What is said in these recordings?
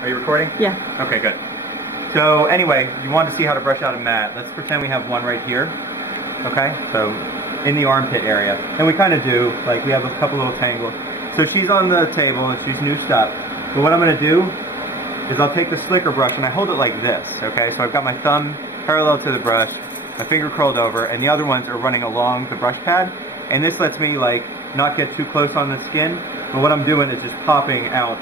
Are you recording? Yeah. Okay, good. So anyway, you want to see how to brush out a mat. Let's pretend we have one right here. Okay, so in the armpit area. And we kind of do, like we have a couple little tangles. So she's on the table and she's noosed up. But what I'm going to do is I'll take the slicker brush and I hold it like this. Okay, so I've got my thumb parallel to the brush, my finger curled over, and the other ones are running along the brush pad. And this lets me like not get too close on the skin. But what I'm doing is just popping out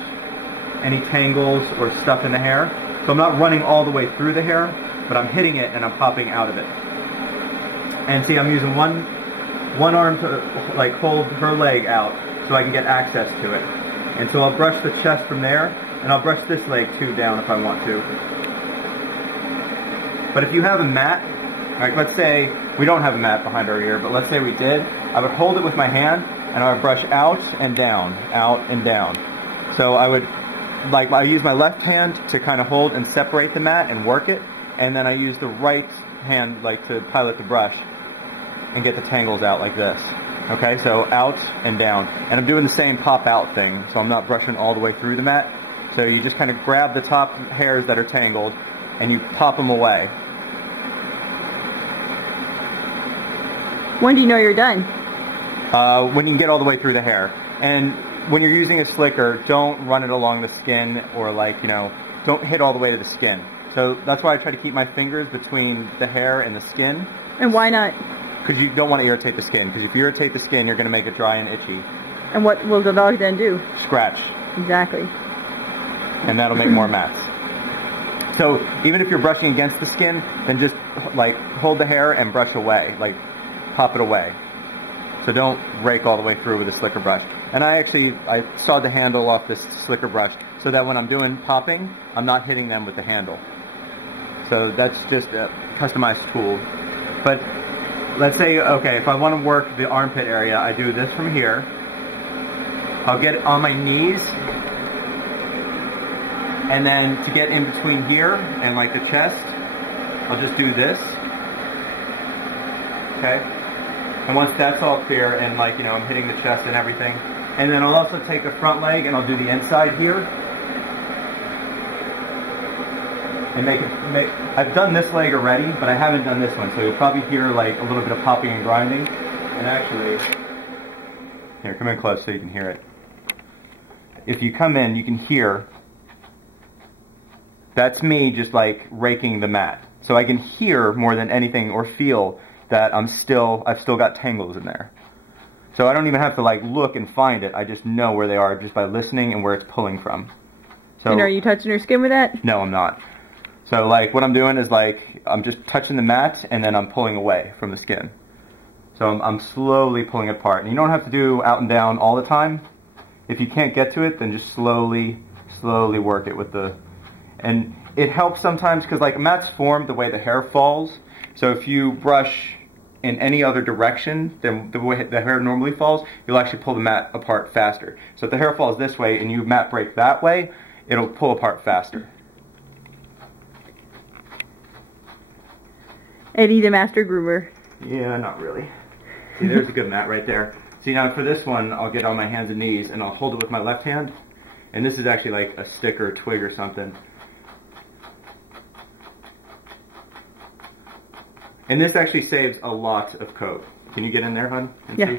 any tangles or stuff in the hair. So I'm not running all the way through the hair, but I'm hitting it and I'm popping out of it. And see, I'm using one arm to like hold her leg out so I can get access to it. And so I'll brush the chest from there, and I'll brush this leg too down if I want to. But if you have a mat, like let's say we don't have a mat behind our ear, but let's say we did, I would hold it with my hand and I would brush out and down, out and down. So I would, like, I use my left hand to kind of hold and separate the mat and work it, and then I use the right hand like to pilot the brush and get the tangles out like this. Okay, so out and down. And I'm doing the same pop out thing, so I'm not brushing all the way through the mat. So you just kind of grab the top hairs that are tangled and you pop them away. When do you know you're done? When you can get all the way through the hair. And when you're using a slicker, don't run it along the skin or like, you know, don't hit all the way to the skin. So that's why I try to keep my fingers between the hair and the skin. And why not? Because you don't want to irritate the skin. Because if you irritate the skin, you're going to make it dry and itchy. And what will the dog then do? Scratch. Exactly. And that'll make more mats. So even if you're brushing against the skin, then just like hold the hair and brush away. Like pop it away. So don't rake all the way through with a slicker brush. And I sawed the handle off this slicker brush so that when I'm doing popping, I'm not hitting them with the handle. So that's just a customized tool. But let's say, okay, if I want to work the armpit area, I do this from here. I'll get on my knees. And then to get in between here and like the chest, I'll just do this. Okay? And once that's all clear and like, you know, I'm hitting the chest and everything. And then I'll also take the front leg and I'll do the inside here. And I've done this leg already, but I haven't done this one. So you'll probably hear like a little bit of popping and grinding. And actually, here, come in close so you can hear it. If you come in, you can hear, that's me just like raking the mat. So I can hear more than anything or feel that I've still got tangles in there. So I don't even have to like look and find it. I just know where they are just by listening and where it's pulling from. So, and are you touching her skin with that? No, I'm not. So like what I'm doing is like I'm just touching the mat and then I'm pulling away from the skin. So I'm slowly pulling it apart. And you don't have to do out and down all the time. If you can't get to it, then just slowly work it with the... And it helps sometimes because like a mat's formed the way the hair falls. So if you brush in any other direction than the way the hair normally falls, you'll actually pull the mat apart faster. So if the hair falls this way and you mat break that way, it'll pull apart faster. Eddie the master groomer. Yeah, not really. See, there's a good mat right there. See, now for this one, I'll get on my hands and knees and I'll hold it with my left hand. And this is actually like a stick or a twig or something. And this actually saves a lot of coat. Can you get in there, hon? Yeah.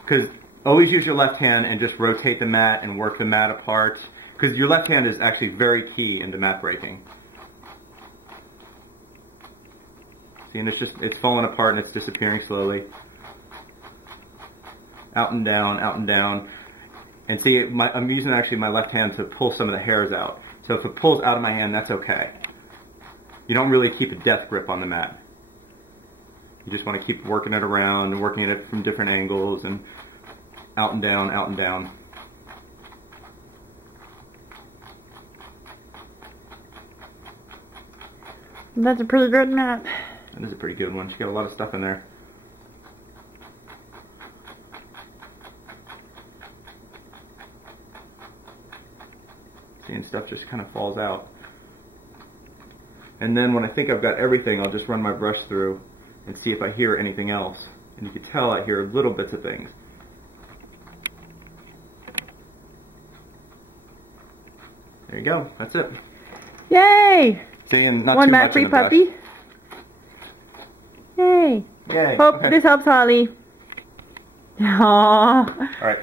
Because always use your left hand and just rotate the mat and work the mat apart. Because your left hand is actually very key into mat breaking. See, and it's falling apart and it's disappearing slowly. Out and down, out and down. And see, I'm using actually my left hand to pull some of the hairs out. So if it pulls out of my hand, that's okay. You don't really keep a death grip on the mat. You just want to keep working it around and working it from different angles and out and down, out and down. That's a pretty good mat. That is a pretty good one. She's got a lot of stuff in there. See, and stuff just kind of falls out. And then when I think I've got everything, I'll just run my brush through and see if I hear anything else. And you can tell I hear little bits of things. There you go. That's it. Yay! See, and not One too mat much free in the brush. puppy. Yay! Yay. Hope Okay. this helps Holly. Aww. All right.